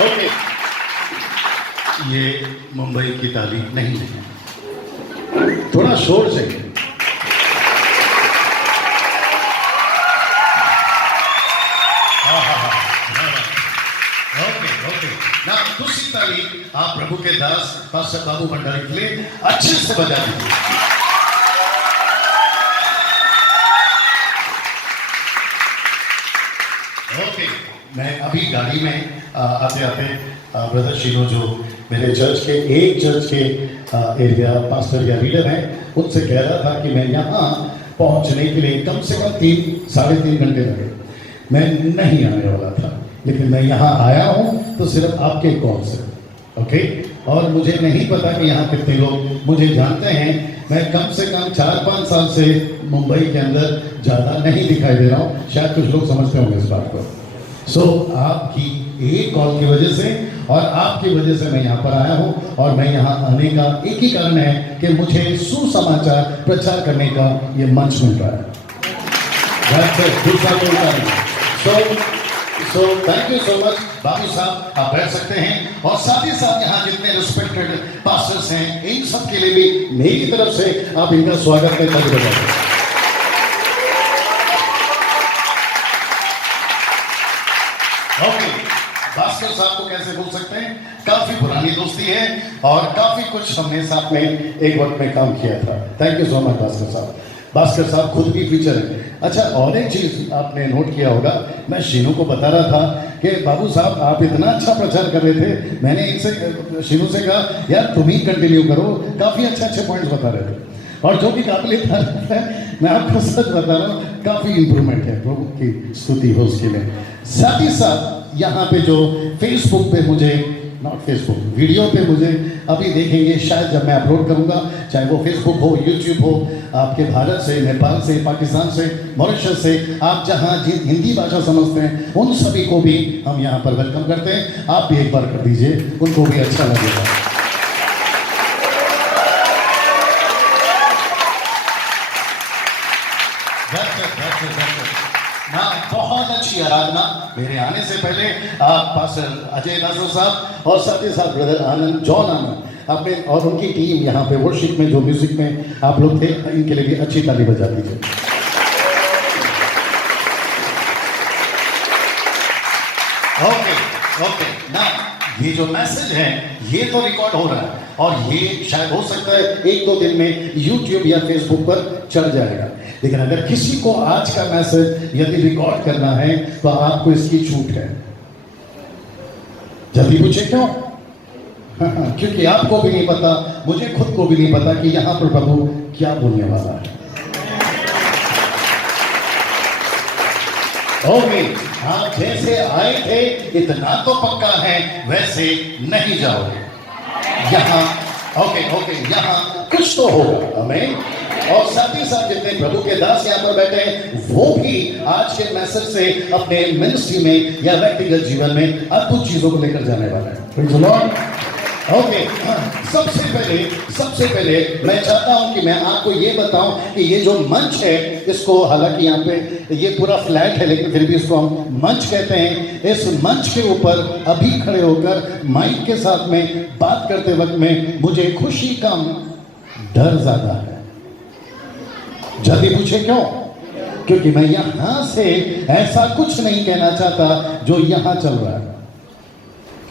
Okay, ये मुंबई की ताली नहीं है, थोड़ा शोर चाहिए। ओके ओके ना, दूसरी ताली आप प्रभु के दास पास्टर बाबू भंडारी के लिए अच्छे से बजा दीजिए। ओके, मैं अभी गाड़ी में आते आते ब्रदर शीनो जो मेरे चर्च के एरिया पास्टर या लीडर हैं, उनसे कह रहा था कि मैं यहाँ पहुँचने के लिए कम से कम 3-3.5 घंटे लगे। मैं नहीं आने वाला था, लेकिन मैं यहाँ आया हूँ तो सिर्फ आपके कॉल से। ओके, और मुझे नहीं पता कि यहाँ कितने लोग मुझे जानते हैं। मैं कम से कम 4-5 साल से मुंबई के अंदर ज़्यादा नहीं दिखाई दे रहा हूँ, शायद कुछ लोग समझते होंगे इस बात को। सो आपकी एक कॉल की वजह से और आपकी वजह से मैं यहाँ पर आया हूँ, और मैं यहाँ आने का एक ही कारण है कि मुझे सुसमाचार प्रचार करने का ये मंच मिल रहा है। दूसरा कोई कारण नहीं। So thank you so much बाबू साहब, आप बैठ सकते हैं। और साथ ही साथ यहाँ जितने रिस्पेक्टेड पास्टर्स हैं, इन सब के लिए भी मेरी तरफ से आप इनका स्वागत करते हैं। ओके, भास्कर साहब को कैसे भूल सकते हैं, काफी पुरानी दोस्ती है और काफी कुछ हमने साथ में एक वक्त में काम किया था। Thank you so much Bhaskar साहब। भास्कर साहब खुद भी फीचर है। अच्छा, और एक चीज आपने नोट किया होगा, मैं शीनू को बता रहा था कि बाबू साहब आप इतना अच्छा प्रचार कर रहे थे, मैंने इनसे शीनू से कहा यार तुम ही कंटिन्यू करो, काफी अच्छे पॉइंट्स बता रहे थे। और जो भी काबिलियत है, मैं आपको सच बता रहा हूँ, काफी इंप्रूवमेंट है, प्रभु की स्तुति हो उसके लिए। साथ ही साथ यहाँ पे जो फेसबुक पे मुझे वीडियो पे मुझे अभी देखेंगे, शायद जब मैं अपलोड करूँगा, चाहे वो फेसबुक हो, यूट्यूब हो, आपके भारत से, नेपाल से, पाकिस्तान से, मॉरिशस से, आप जहाँ हिंदी भाषा समझते हैं, उन सभी को भी हम यहाँ पर वेलकम करते हैं। आप भी एक बार कर दीजिए, उनको भी अच्छा लगेगा। ना बहुत अच्छी आराधना मेरे आने से पहले पास्टर अजय दासो साहब और साथ ही साथ ब्रदर आनंद जॉन आनंद आपने और उनकी टीम यहाँ पे वर्शिप में जो म्यूजिक में आप लोग थे, इनके लिए भी अच्छी ताली बजा दीजिए। ओके ओके ना, ये जो मैसेज है ये तो रिकॉर्ड हो रहा है और ये शायद हो सकता है 1-2 दिन में YouTube या Facebook पर चढ़ जाएगा, लेकिन अगर किसी को आज का मैसेज यदि रिकॉर्ड करना है तो आपको इसकी छूट है। जल्दी पूछे क्यों? क्योंकि आपको भी नहीं पता, मुझे खुद को भी नहीं पता कि यहां पर प्रभु क्या बोलने वाला है। ओके, आप जैसे आए थे इतना तो पक्का है वैसे नहीं जाओगे यहाँ। ओके ओके, यहाँ कुछ तो होगा, हमें। और साथ ही साथ जितने प्रभु के दास यहाँ पर बैठे हैं, वो भी आज के मैसेज से अपने मिनिस्ट्री में या व्यक्तिगत जीवन में अद्भुत चीजों को लेकर जाने वाले हैं। ओके, सबसे पहले मैं चाहता हूं कि मैं आपको ये बताऊं कि ये जो मंच है, इसको हालांकि यहाँ पे ये पूरा फ्लैट है, लेकिन फिर भी इसको हम मंच कहते हैं। इस मंच के ऊपर अभी खड़े होकर माइक के साथ में बात करते वक्त में मुझे खुशी कम, डर ज्यादा है। जल्दी पूछे क्यों? क्योंकि मैं यहां से ऐसा कुछ नहीं कहना चाहता जो यहां चल रहा है।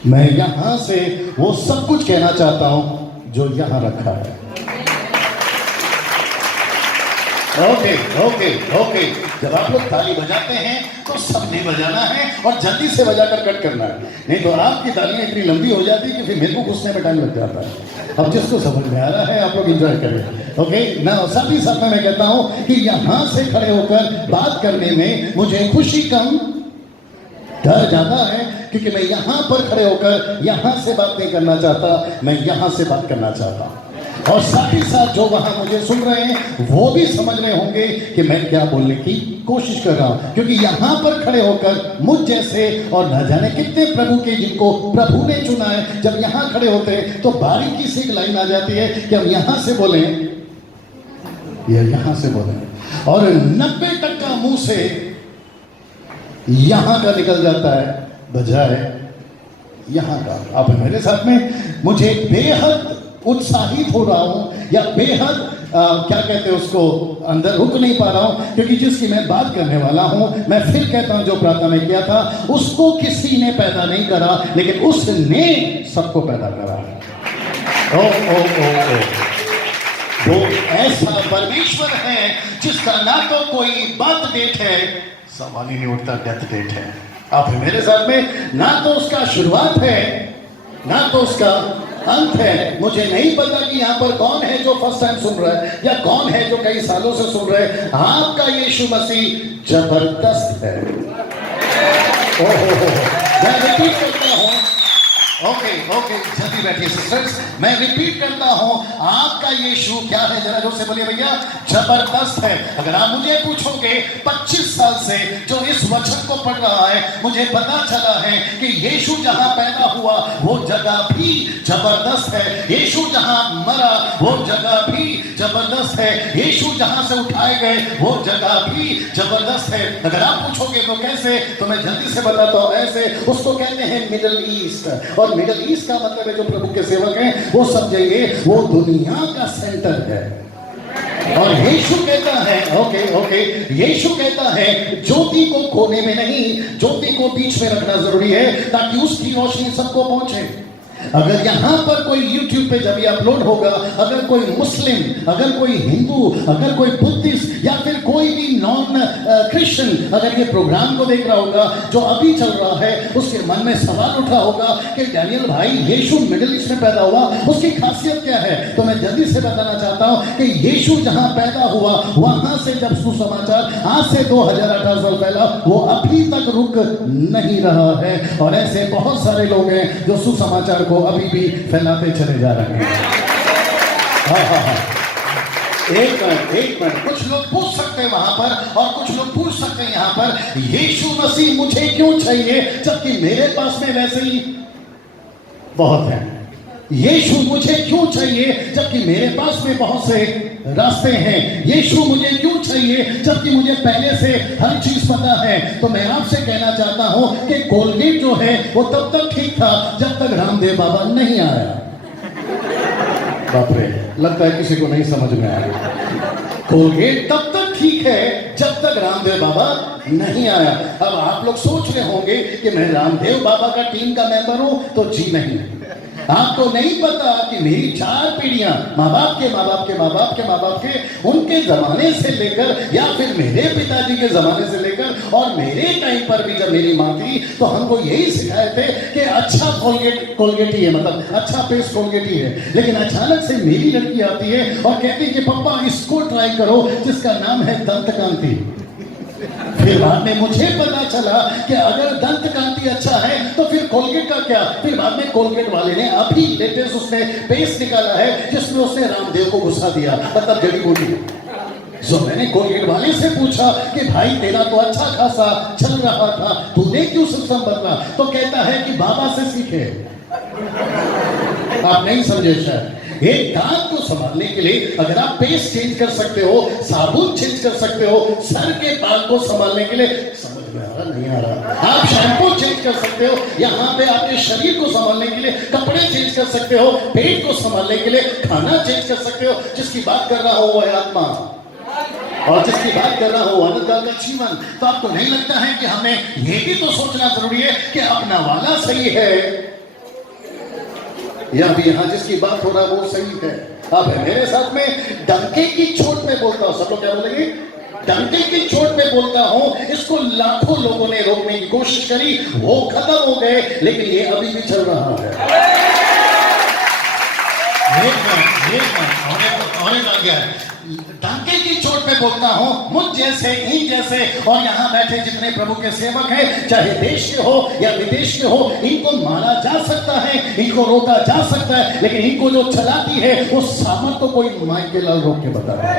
मैं यहां से वो सब कुछ कहना चाहता हूं जो यहां रखा है। ओके ओके ओके, जब आप लोग ताली बजाते हैं तो सबने बजाना है और जल्दी से बजाकर कट करना है, नहीं तो आपकी तालियां इतनी लंबी हो जाती है कि फिर मेरे को घुसने में टाइम लग जाता है। अब जिसको समझ में आ रहा है आप लोग एंजॉय करें। ओके ना, साथ ही साथ मैं कहता हूं कि यहां से खड़े होकर बात करने में मुझे खुशी कम, डर ज्यादा है, क्योंकि मैं यहां पर खड़े होकर यहां से बात नहीं करना चाहता, मैं यहां से बात करना चाहता हूं। और साथ ही साथ जो वहां मुझे सुन रहे हैं वो भी समझ रहे होंगे कि मैं क्या बोलने की कोशिश कर रहा हूं, क्योंकि यहां पर खड़े होकर मुझ जैसे और न जाने कितने प्रभु के जिनको प्रभु ने चुना है, जब यहां खड़े होते हैं तो बारीकी से एक लाइन आ जाती है कि हम यहां से बोलें या यहां से बोलें, और 90% मुंह से यहां का निकल जाता है बजाय यहाँ का। अब मेरे साथ में मुझे बेहद उत्साहित हो रहा हूँ, या बेहद क्या कहते हैं उसको, अंदर रुक नहीं पा रहा हूँ, क्योंकि जिसकी मैं बात करने वाला हूँ, मैं फिर कहता हूँ, जो प्रार्थना में किया था, उसको किसी ने पैदा नहीं करा, लेकिन उसने सबको पैदा करा। ओ ओ ओ ओ, वो ऐसा परमेश्वर है जिसका ना तो कोई बर्थ डेट है, सवाल ही नहीं उठता, डेथ डेट है। आप मेरे साथ में, ना तो उसका शुरुआत है, ना तो उसका अंत है। मुझे नहीं पता कि यहाँ पर कौन है जो फर्स्ट टाइम सुन रहा है, या कौन है जो कई सालों से सुन रहे हैं। आपका यीशु मसीह जबरदस्त है। ओहो, मैं रिपीट करता हूँ, ओके ओके, जल्दी बैठिए सिस्टर्स, मैं रिपीट करता हूं, आपका यीशु क्या है, जरा जोर से बोलिए भैया, जबरदस्त है। अगर आप मुझे पूछोगे, 25 साल से जो इस वचन को पढ़ रहा है, मुझे पता चला है कि यीशु जहां पैदा हुआ वो जगह भी जबरदस्त है, यीशु जहां मरा वो जगह भी जबरदस्त है, यीशु जहां से उठाए गए वो जगह भी जबरदस्त है। अगर आप पूछोगे तो कैसे, तो मैं जल्दी से बताता हूं, ऐसे। उसको कहते हैं मिडिल ईस्ट, और मिडिल ईस्ट का मतलब है, जो प्रभु के सेवक हैं वो समझेंगे, वो दुनिया का सेंटर है। और यीशु कहता है, ओके ओके, यीशु कहता है ज्योति को कोने में नहीं, ज्योति को बीच में रखना जरूरी है, ताकि उसकी रोशनी सबको पहुंचे। अगर यहाँ पर कोई YouTube पे जब ये अपलोड होगा, अगर कोई मुस्लिम, अगर कोई हिंदू, अगर कोई बुद्धिस्ट, या फिर कोई भी नॉन क्रिश्चियन अगर ये प्रोग्राम को देख रहा होगा जो अभी चल रहा है, उसके मन में सवाल उठा होगा कि डैनियल भाई, यीशु मिडिल ईस्ट में पैदा हुआ, उसकी खासियत क्या है? तो मैं जल्दी से बताना चाहता हूँ कि यीशु जहाँ पैदा हुआ, वहां से जब सुसमाचार आज से 2018 साल पहला, वो अभी तक रुक नहीं रहा है। और ऐसे बहुत सारे लोग हैं जो सुसमाचार को अभी भी फैलाते चले जा रहे हैं। हाँ, एक मिनट, कुछ लोग पूछ सकते हैं वहां पर, और कुछ लोग पूछ सकते हैं यहाँ पर, यीशु मसीह मुझे क्यों चाहिए, जबकि मेरे पास में वैसे ही बहुत है। यीशु मुझे क्यों चाहिए, जबकि मेरे पास में बहुत से रास्ते हैं। यीशु मुझे क्यों चाहिए, जबकि मुझे पहले से हर चीज पता है। तो मैं आपसे कहना चाहता हूं कि कोलगेट जो है वो तब तक ठीक था जब तक रामदेव बाबा नहीं आया। बाप रे, लगता है किसी को नहीं समझ में आया। कोलगेट तब तक ठीक है जब तक रामदेव बाबा नहीं आया। अब आप लोग सोच रहे होंगे कि मैं रामदेव बाबा का टीम का मेंबर हूं, तो जी नहीं। आपको नहीं पता कि मेरी 4 पीढ़ियां, माँ बाप के माँ बाप के माँ बाप के माँ बाप के, उनके जमाने से लेकर, या फिर मेरे पिताजी के जमाने से लेकर, और मेरे टाइम पर भी जब मेरी माँ थी, तो हमको यही सिखाए थे कि अच्छा कोलगेट ही है, मतलब अच्छा पेस्ट कोलगेट ही है। लेकिन अचानक से मेरी लड़की आती है और कहती है कि पापा इसको ट्राई करो, जिसका नाम है दंत कांति। फिर बाद में मुझे पता चला कि अगर दंत कांति अच्छा है तो फिर कोलगेट का क्या। फिर बाद में कोलगेट वाले ने अभी लेटेस्ट उसने पेस्ट निकाला है जिसमें उसने रामदेव को घुसा दिया, मतलब जड़ी बूटी। जो मैंने कोलगेट वाले से पूछा कि भाई तेरा तो अच्छा खासा चल रहा था, तूने क्यों सिस्टम बदला? तो कहता है कि बाबा से सीखे। आप नहीं समझे शायद। एक दांत को संभालने के लिए अगर आप पेस्ट चेंज कर सकते हो, साबुन चेंज कर सकते हो, सर के बाल को संभालने के लिए, समझ में आ रहा नहीं आ रहा, आप शैम्पू चेंज कर सकते हो, यहाँ पे आपके शरीर को संभालने के लिए कपड़े चेंज कर सकते हो, पेट को संभालने के लिए खाना चेंज कर सकते हो। जिसकी बात कर रहा हो वो है आत्मा, और जिसकी बात कर रहा हो आनंद का जीवन। तो आपको नहीं लगता है कि हमें ये भी तो सोचना जरूरी है कि अपना वाला सही है, या भी यहाँ जिसकी बात हो रहा है वो सही है? अब मेरे साथ में डंके की चोट में बोलता हूँ, सब लोग क्या बोलेंगे? डंके की चोट में बोलता हूँ। इसको लाखों लोगों ने रोकने की कोशिश करी, वो खत्म हो गए, लेकिन ये अभी भी चल रहा है। डंके की चोट पे बोलता हूँ, मुझ जैसे, इन जैसे, और यहाँ बैठे जितने प्रभु के सेवक हैं, चाहे देश के हो या विदेश के हो, इनको मारा जा सकता है, इनको रोका जा सकता है, लेकिन इनको जो चलाती है वो सामर्थ तो कोई माइक के लाल रोक के बता रहा है।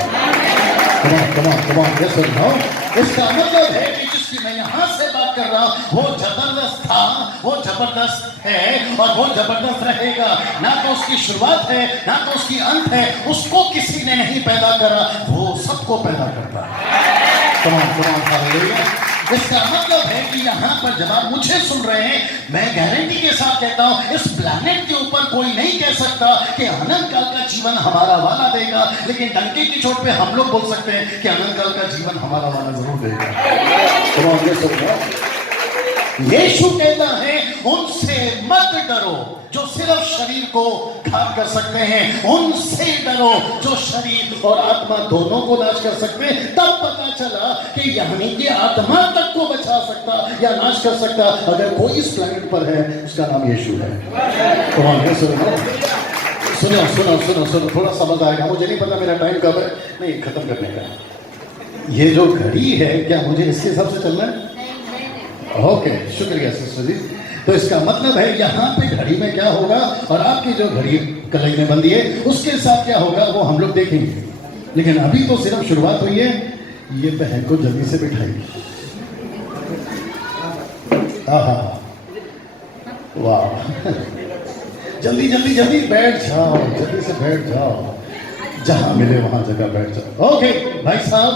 इसका मतलब है कि जिसकी मैं यहाँ से बात कर रहा हूँ वो जबरदस्त था, वो जबरदस्त है, और वो जबरदस्त रहेगा। ना तो उसकी शुरुआत है, ना तो उसकी अंत है। उसको किसी ने नहीं पैदा करा, वो सबको पैदा करता है। इसका मतलब है कि यहाँ पर जब आप मुझे सुन रहे हैं, मैं गारंटी के साथ कहता हूं, इस प्लैनेट के ऊपर कोई नहीं कह सकता कि अनंत काल का जीवन हमारा वाला देगा, लेकिन डंके की चोट पे हम लोग बोल सकते हैं कि अनंत काल का जीवन हमारा वाला जरूर देगा। यीशु कहता है उनसे मत डरो जो सिर्फ शरीर को घात कर सकते हैं, उनसे डरो जो शरीर और आत्मा दोनों को नाश कर सकते हैं। तब पता चला कि यानी कि आत्मा तक को बचा सकता या नाश कर सकता अगर कोई इस प्लैनेट पर है, उसका नाम यीशु है। तो हम सुनो सुनो सुनो सुनो, थोड़ा समझ आएगा। मुझे नहीं पता मेरा टाइम कब है, नहीं खत्म करने का। ये जो घड़ी है, क्या मुझे इसके हिसाब से चलना है? ओके, शुक्रिया सिस्टर जी। तो इसका मतलब है यहाँ पे घड़ी में क्या होगा और आपकी जो घड़ी कलाई में बंधी है उसके साथ क्या होगा वो हम लोग देखेंगे, लेकिन अभी तो सिर्फ शुरुआत हुई है। ये बहन को जल्दी से बिठाइए। आहा, वाह, जल्दी जल्दी जल्दी बैठ जाओ, जल्दी से बैठ जाओ, जहां मिले वहां जगह बैठ जाओ। ओके भाई साहब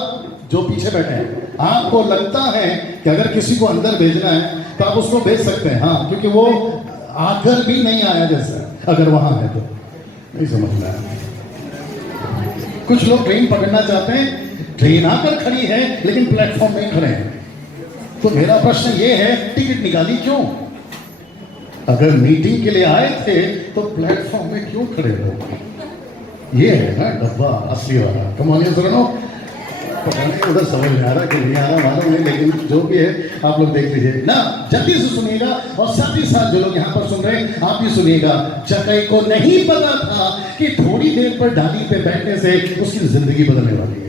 जो पीछे बैठे हैं, आपको लगता है कि अगर किसी को अंदर भेजना है तो आप उसको भेज सकते हैं, हाँ, क्योंकि वो आकर भी नहीं आया जैसा, अगर वहां है तो नहीं समझना है। कुछ लोग ट्रेन पकड़ना चाहते हैं, ट्रेन आकर खड़ी है लेकिन प्लेटफॉर्म में खड़े हैं। तो मेरा प्रश्न ये है, टिकट निकाली क्यों? अगर मीटिंग के लिए आए थे तो प्लेटफॉर्म में क्यों खड़े हो? ये है ना डब्बा असली वाला। कमालिया सुनो, पता नहीं उधर समझ में आ रहा कि नहीं आ रहा मालूम नहीं, लेकिन जो भी है आप लोग देख लीजिए ना, जल्दी से सुनिएगा। और साथ ही साथ जो लोग यहाँ पर सुन रहे हैं आप भी सुनिएगा। जक्कई को नहीं पता था कि थोड़ी देर पर डाली पे बैठने से उसकी जिंदगी बदलने वाली है।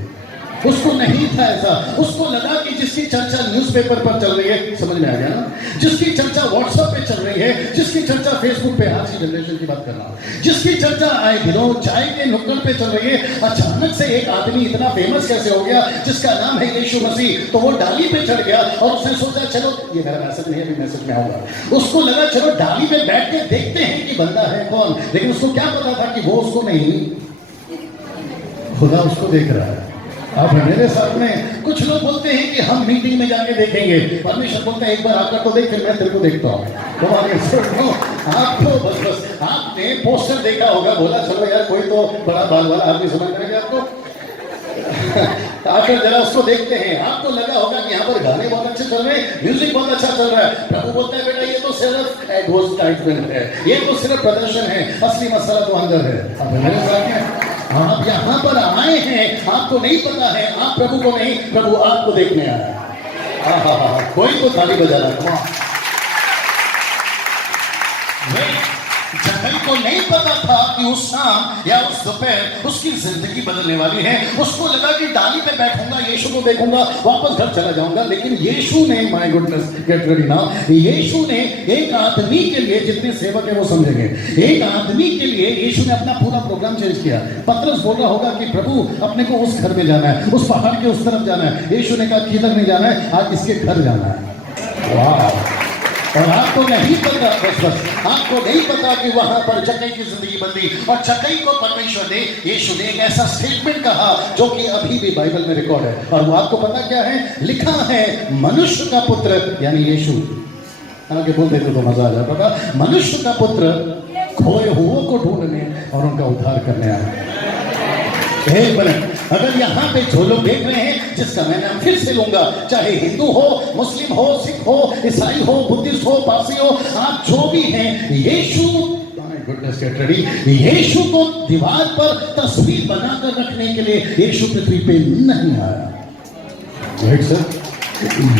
उसको नहीं था ऐसा, उसको लगा कि जिसकी चर्चा न्यूज़पेपर पर चल रही है, समझ में आ गया ना, जिसकी चर्चा व्हाट्सएप पे चल रही है, जिसकी चर्चा फेसबुक पे, आज की जनरेशन की बात कर रहा हूं, जिसकी चर्चा आए दिनों चाय के नुक्कड़ पे चल रही है, अचानक से एक आदमी इतना फेमस कैसे हो गया जिसका नाम है यीशु मसीह। तो वो डाली पे चढ़ गया और उसने सोचा चलो, ये मेरा मैसेज नहीं है, अभी मैसेज में आऊंगा। उसको लगा चलो डाली पे बैठ के देखते हैं कि बंदा है कौन, लेकिन उसको क्या पता था कि वो उसको नहीं, खुदा उसको देख रहा है। आप मेरे सामने कुछ लोग बोलते हैं कि हम मीटिंग में जाके देखेंगे, परमेश्वर बोलते हैं एक बार आकर तो देख, फिर मैं तेरे को देखता हूँ। तो आपको बस आपने पोस्टर देखा होगा, बोला चलो यार कोई तो बड़ा बाल वाला आदमी समझ करेंगे आपको। आकर जरा उसको देखते हैं। आपको लगा होगा कि यहाँ पर गाने बहुत अच्छे चल रहे हैं, म्यूजिक बहुत अच्छा चल रहा है। प्रभु बोलता है बेटा ये तो सिर्फ एडवर्टाइजमेंट है, ये तो सिर्फ प्रदर्शन है, असली मसला तो अंदर है। अब मेरे साथ में आप यहाँ पर आए हैं, आपको नहीं पता है, आप प्रभु को नहीं, प्रभु आपको देखने आया है। कोई तो थाली बजा रहा है। जक्कई को नहीं पता था कि उस शाम या उस दोपहर उसकी जिंदगी बदलने वाली है। उसको लगा कि डाली पे बैठूंगा, यीशु को देखूंगा, वापस घर चला जाऊंगा। लेकिन यीशु ने, my goodness, get ready now, Yeshu ने एक आदमी के लिए, जितने सेवक है वो समझेंगे, एक आदमी के लिए यीशु ने अपना पूरा प्रोग्राम चेंज किया। पतरस बोल रहा होगा कि प्रभु अपने को उस घर में जाना है, उस पहाड़ के उस तरफ जाना है। यीशु ने कहा किधर नहीं जाना है, आज इसके घर जाना है। वाह! और आपको नहीं पता, बस आपको नहीं पता कि वहां पर जक्कई की जिंदगी बदली। और जक्कई को परमेश्वर ने, यीशु ने एक ऐसा स्टेटमेंट कहा जो कि अभी भी बाइबल में रिकॉर्ड है। और वो आपको पता क्या है? लिखा है मनुष्य का पुत्र यानी यीशु, आगे बोल देते तो मजा आ जाता, मनुष्य का पुत्र खोए हुओं को ढूंढने और उनका उद्धार करने आया। एक मिनट, अगर यहाँ पे जो लोग देख रहे हैं, जिसका मैं नाम फिर से लूंगा, चाहे हिंदू हो, मुस्लिम हो, सिख हो, ईसाई हो, बुद्धिस्ट हो, पारसी हो, आप जो भी हैं, यीशु, गुडनेस गेट रेडी, यीशु को दीवार पर तस्वीर बनाकर रखने के लिए यीशु पृथ्वी पे नहीं आया। Right sir?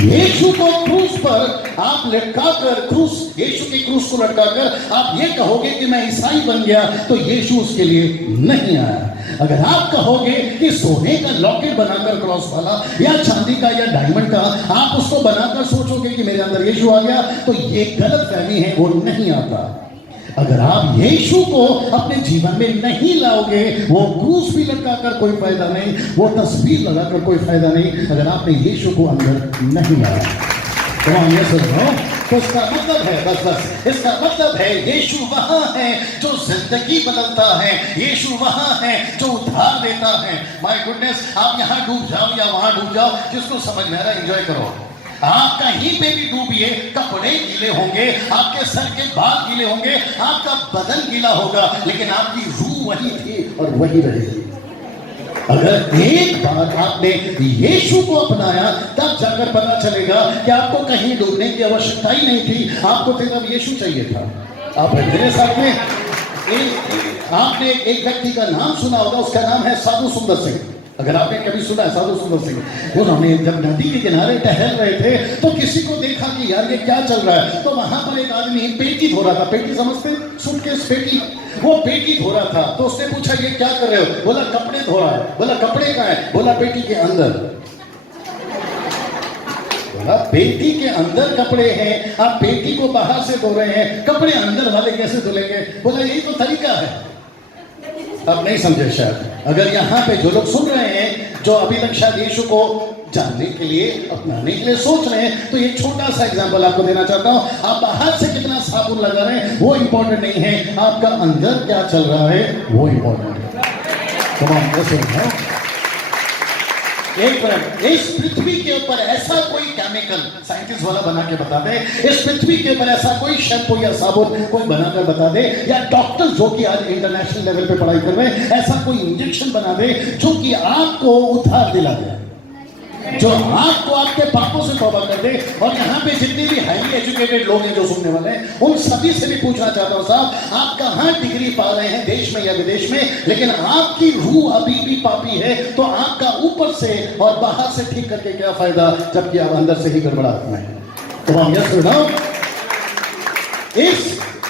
यीशु को क्रूस पर आप लटकाकर, क्रूस, यीशु की क्रूस को लटकाकर आप ये कहोगे कि मैं ईसाई बन गया, तो यीशु उसके लिए नहीं आया। अगर आप कहोगे कि सोने का लॉकेट बनाकर क्रॉस वाला, या चांदी का या डायमंड का, आप उसको बनाकर सोचोगे कि मेरे अंदर यीशु आ गया, तो ये गलत फहमी है, वो नहीं आता। अगर आप यीशु को अपने जीवन में नहीं लाओगे, वो क्रूस भी लटकाकर कोई फायदा नहीं, वो तस्वीर लगाकर कोई फायदा नहीं, अगर आपने यीशु को अंदर नहीं लाया। तो हम ये सुनो, तो इसका मतलब है, बस इसका मतलब है यीशु वहां है जो जिंदगी बदलता है, यीशु वहां है जो उद्धार देता है। माय गुडनेस, आप यहाँ डूब जाओ या वहां डूब जाओ, जिसको समझ में आ रहा है एंजॉय करो। आप कहीं पे भी डूबिए, कपड़े गीले होंगे, आपके सर के बाल गीले होंगे, आपका बदन गीला होगा, लेकिन आपकी रूह वही थी और वही रहेगी। अगर एक बार आपने यीशु को अपनाया, तब जाकर पता चलेगा कि आपको कहीं डूबने की आवश्यकता ही नहीं थी, आपको सिर्फ यीशु चाहिए था। आप मेरे साथ में आपने एक व्यक्ति का नाम सुना होगा, उसका नाम है साधु सुंदर सिंह। अगर आपने कभी सुना है साधु सुंदर सिंह, उन्होंने जब नदी के किनारे टहल रहे थे तो किसी को देखा कि यार ये क्या चल रहा है, तो वहां पर एक आदमी पेटी धो रहा था। पेटी समझते, सूटकेस पेटी, वो पेटी धो रहा था। तो उसने पूछा ये क्या कर रहे हो? बोला कपड़े धो रहा है। बोला कपड़े कहाँ है? बोला पेटी के अंदर। बोला पेटी के अंदर कपड़े हैं, आप पेटी को बाहर से धो रहे हैं, कपड़े अंदर वाले कैसे धुलेंगे? बोला यही तो तरीका है। अब नहीं समझे शायद। अगर यहाँ पे जो लोग सुन रहे हैं, जो अभी तक शायद यीशु को जानने के लिए, अपनाने के लिए सोच रहे हैं, तो एक छोटा सा एग्जांपल आपको देना चाहता हूं। आप बाहर से कितना साबुन लगा रहे हैं वो इंपॉर्टेंट नहीं है, आपका अंदर क्या चल रहा है वो इंपॉर्टेंट है। एक मिनट, इस पृथ्वी के ऊपर ऐसा कोई केमिकल साइंटिस्ट वाला बना के बता दे, इस पृथ्वी के ऊपर ऐसा कोई शैम्पू या साबुन कोई बनाकर बता दे, या डॉक्टर जो कि आज इंटरनेशनल लेवल पे पढ़ाई कर रहे हैं, ऐसा कोई इंजेक्शन बना दे जो कि आपको उद्धार दिला दे, जो आपको आपके पापों से तौबा कर दे। और यहाँ पे जितने भी हाईली एजुकेटेड लोग हैं जो सुनने वाले हैं, उन सभी से भी पूछना चाहता हूँ, साहब आप कहाँ डिग्री पा रहे हैं, देश में या विदेश में, लेकिन आपकी रूह अभी भी पापी है, तो आपका ऊपर से और बाहर से ठीक करके क्या फायदा, जबकि आप अंदर से ही गड़बड़ाहट में हैं। तो हम यह सुनाओ, इस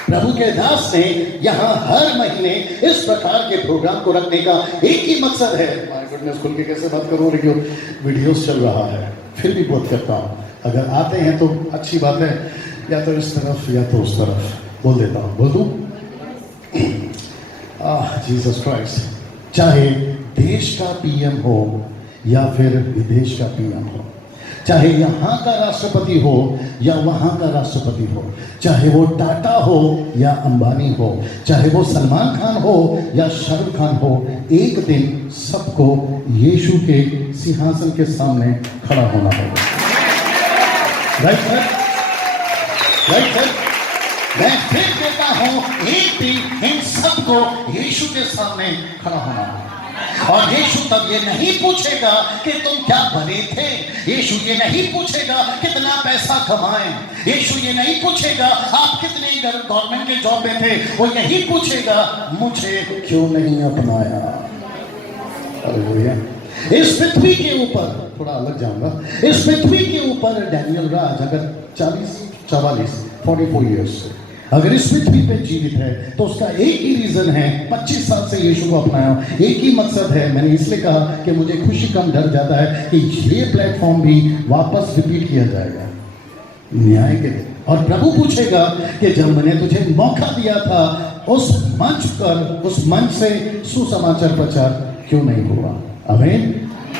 प्रभु के दास ने यहाँ हर महीने इस प्रकार के प्रोग्राम को रखने का एक ही मकसद है। माय गुडनेस, खुल के कैसे बात करूं, वीडियोस चल रहा है, फिर भी बात करता हूं। अगर आते हैं तो अच्छी बात है, या तो इस तरफ या तो उस तरफ बोल देता हूं। बोल दूं? जीसस क्राइस्ट, चाहे देश का पीएम हो या फिर विदेश का पीएम हो, चाहे यहाँ का राष्ट्रपति हो या वहाँ का राष्ट्रपति हो, चाहे वो टाटा हो या अंबानी हो, चाहे वो सलमान खान हो या शाहरुख खान हो, एक दिन सबको यीशु के सिंहासन के सामने खड़ा होना होगा। Right sir? Right sir? मैं फिर कहता हूँ, एक दिन इन सबको यीशु के सामने खड़ा होना होगा। और यीशु तब ये नहीं पूछेगा कि तुम क्या बने थे, यीशु ये नहीं पूछेगा कितना पैसा कमाए, यीशु ये नहीं पूछेगा आप कितने गवर्नमेंट के जॉब में थे, वो यही पूछेगा मुझे क्यों नहीं अपनाया। हालेलुया। इस पृथ्वी के ऊपर, थोड़ा अलग जाऊंगा, इस पृथ्वी के ऊपर डैनियल राज अगर 44 ईयर्स अगर इस पृथ्वी पे जीवित है, तो उसका एक ही रीजन है, 25 साल से यीशु को अपनाया, एक ही मकसद है। मैंने इसलिए कहा कि मुझे खुशी कम डर जाता है कि ये प्लेटफॉर्म भी वापस रिपीट किया जाएगा न्याय के दिन। और प्रभु पूछेगा कि जब मैंने तुझे मौका दिया था उस मंच पर, उस मंच से सुसमाचार प्रचार क्यों नहीं हुआ? आमीन।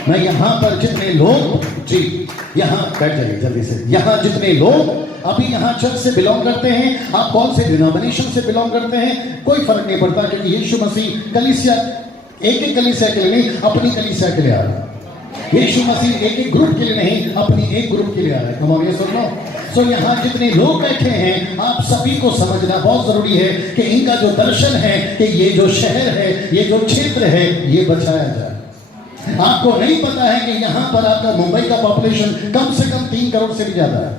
मैं यहाँ पर जितने लोग, जी यहाँ बैठ जाइए जल्दी से, यहाँ जितने लोग अभी यहाँ चर्च से बिलोंग करते हैं, आप कौन से डिनोमिनेशन से बिलोंग करते हैं, कोई फर्क नहीं पड़ता, क्योंकि यीशु मसीह कलीसिया एक कलीसिया के लिए नहीं, अपनी कलीसिया के लिए आ रहा है। यीशु मसीह एक ग्रुप के लिए नहीं, अपनी एक ग्रुप के लिए आ रहा है। कमाओ, ये सुन लो। सो यहाँ जितने लोग बैठे हैं, आप सभी को समझना बहुत जरूरी है कि इनका जो दर्शन है कि ये जो शहर है, ये जो क्षेत्र है, ये बचाया जाए। आपको नहीं पता है कि यहाँ पर आपका मुंबई का पॉपुलेशन कम से कम 3 करोड़ से भी ज्यादा है,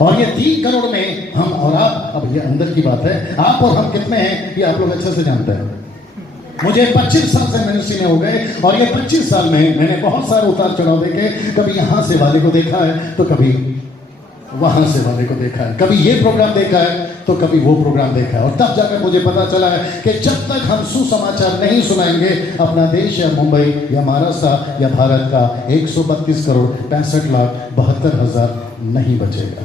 और ये 3 करोड़ में हम और आप, अब ये अंदर की बात है, आप और हम कितने हैं ये आप लोग अच्छे से जानते हैं। मुझे 25 साल से मिनिस्ट्री में हो गए, और ये 25 साल में मैंने बहुत सारे उतार चढ़ाव देखे, कभी यहाँ से वाले को देखा है तो कभी वहां से वाले को देखा है, कभी ये प्रोग्राम देखा है तो कभी वो प्रोग्राम देखा है। और तब जाकर मुझे पता चला है कि जब तक हम सुसमाचार नहीं सुनाएंगे, अपना देश या मुंबई या महाराष्ट्र या भारत का 132 करोड़ 65,72,000 नहीं बचेगा।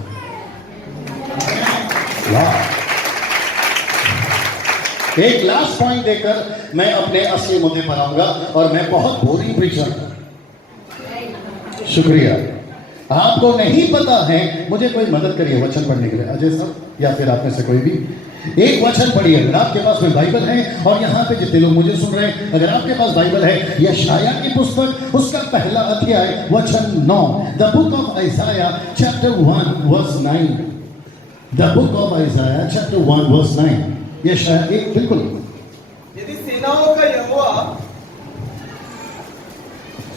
एक लास्ट पॉइंट देकर मैं अपने असली मुद्दे पर आऊंगा, और मैं बहुत बोरिंग प्रीचर हूं। शुक्रिया। आपको नहीं पता है, मुझे कोई मदद करिए वचन पढ़ने के लिए, अजय सर या फिर आप में से कोई भी। एक वचन पढ़िए, अगर आपके पास में बाइबल है, और यहाँ पे जितने लोग मुझे सुन रहे हैं, अगर आपके पास बाइबल है, यशाया की पुस्तक उसका पहला अध्याय वचन 9, the book of Isaiah chapter 1 verse 9, the book of Isaiah chapter 1 verse 9, Yashaya एक बिल्कुल। यदि सेनाओं का यहोवा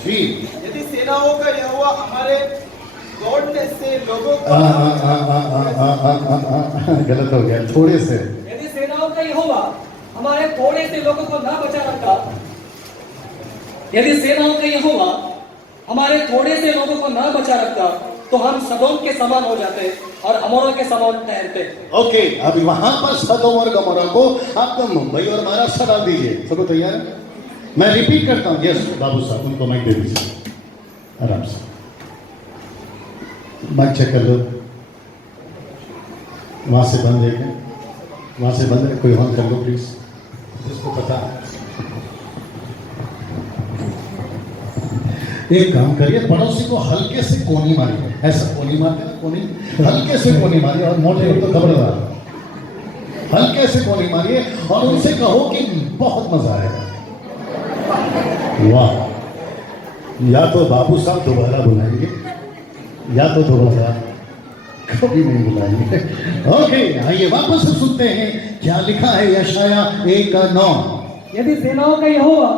जी, यदि सेनाओं का यहोवा हमारे दौड़ने से लोगों को गलत हो गया, थोड़े से। यदि सेनाओं का यहोवा हमारे थोड़े से लोगों को ना बचा रखता, यदि सेनाओं का यहोवा हमारे थोड़े से लोगों को ना बचा रखता, तो हम सदोम के समान हो जाते और अमोरा के समान ठहरते। ओके, अभी वहां पर सदोम और गमोरा को आपको मुंबई और महाराष्ट्र डाल दीजिए। सबको तैयार है? मैं रिपीट करता हूँ। यस बाबू साहब, उनको माइक दे दीजिए आराम से। माइक चेक कर लो, वहां से बंद है क्या? वहां से बंद है, कोई ऑन कर लो प्लीज, जिसको पता है। एक काम करिए, पड़ोसी को हल्के से कोनी मारिए, ऐसा कोनी मारते हैं, कोनी हल्के से कोनी मारिए, और मोटे हो तो घबराए, हल्के से कोनी मारिए और उनसे कहो कि बहुत मजा आएगा। वाह, या तो बाबू साहब दोबारा बुलाएंगे या तो दोबारा कभी नहीं बुलाएंगे। ओके, आइए वापस से सुनते हैं क्या लिखा है यशाया 1:9। यदि सेनाओं का यहोवा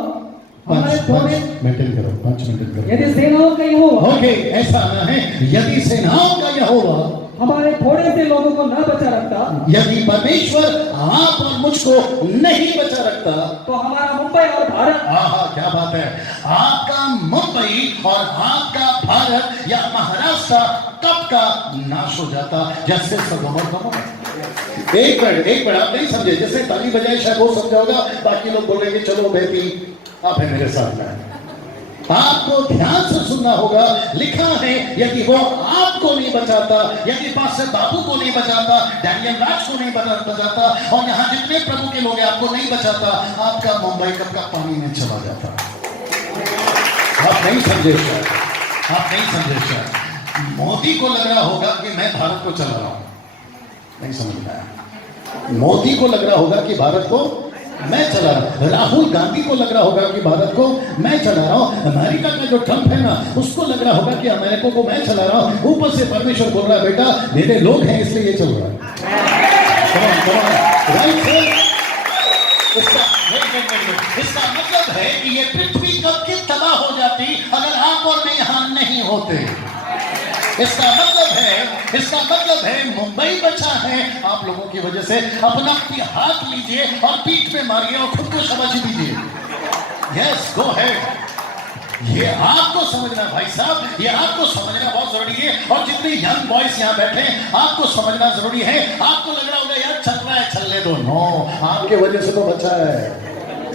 हमारे थोड़े, मेंटेन करो, 5 मिनट करो। यदि सेनाओं का यहोवा ओके, ऐसा आना है, यदि सेनाओं का यहोवा हमारे थोड़े से लोगों को ना बचा रखता, यदि परमेश्वर आप और मुझको नहीं बचा रखता, तो हमारा मुंबई और भारत, आहा क्या बात है, आपका मुंबई और आपका भारत या महाराष्ट्र कब का नाश हो जाता, जैसे सदोम और गमोरा। एक मिनट आप नहीं समझे, जैसे ताली बजाए शायद वो समझा होगा, बाकी लोग बोलेंगे चलो बेटी आप है मेरे साथ में। आपको ध्यान से सुनना होगा, लिखा है यदि वो आपको नहीं बचाता, यदि पास्टर बाबू को नहीं बचाता, डैनियल राज को नहीं बचाता, और यहाँ जितने प्रभु के लोग हैं आपको नहीं बचाता, आपका मुंबई कब का पानी में चला जाता। आप नहीं समझे शायद, आप नहीं समझे शायद। मोदी को लग रहा होगा कि मैं भारत को चला रहा हूं, नहीं समझ में आया। मोदी को लग रहा होगा कि भारत को मैं चला रहा हूं, राहुल गांधी को लग रहा होगा कि भारत को मैं चला रहा हूं, अमेरिका का जो ट्रंप है ना उसको लग रहा होगा कि अमेरिका को मैं चला रहा हूं, ऊपर से परमेश्वर बोल रहा है बेटा मेरे लोग हैं इसलिए ये चल रहा है। Right sir? इसका मतलब है कि ये पृथ्वी कब की तबाह हो जाती अगर आप और मैं यहां नहीं होते। इसका मतलब है मुंबई बचा है आप लोगों की वजह से। अपना हाथ लीजिए और पीठ पे मारिए और खुद को समझ दीजिए। यस गो है, ये आपको समझना भाई साहब, ये आपको समझना बहुत जरूरी है। और जितने यंग बॉयज यहाँ बैठे हैं आपको समझना जरूरी है। आपको लग रहा होगा यार चल रहा है चलने दो, नो, आपके वजह से तो बचा है।